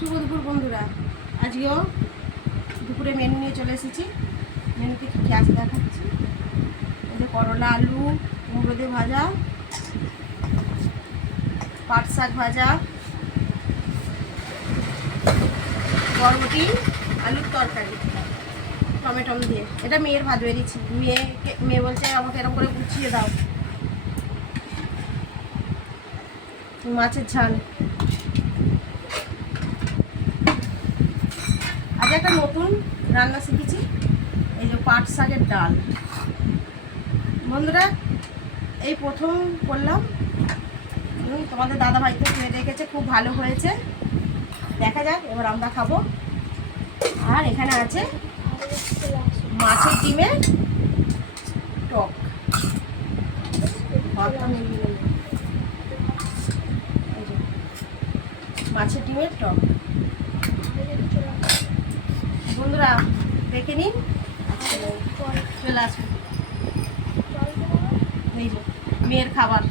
শুভ দুপুর বন্ধুরা, আজকেও দুপুরে মেনু নিয়ে চলে এসেছি। মেনুতে কী কী আছে দেখাচ্ছি। এই যে করলা, আলু, কুমড়ো দিয়ে ভাজা, পাট শাক ভাজা, বরবটি, আলুর তরকারি, টমেটো দিয়ে। এটা মেয়ের ভাত বেরিয়েছি। মেয়ে বলছে আমাকে এরকম করে গুছিয়ে দাও। মাছের ঝাল। আজ একটা নতুন রান্না শিখেছি, এই যে পাট শাকের ডাল। বন্ধুরা এই প্রথম করলাম, তোমাদের দাদা ভাইকে খেয়ে দেখেছে, খুব ভালো হয়েছে। দেখা যাক, এবার আমরা খাবো। আর এখানে আছে মাছের ডিমের টক। মাছের ডিমের টক বন্ধুরা দেখে নিন, চলে আসুন। এই যে মেয়ের খাবার।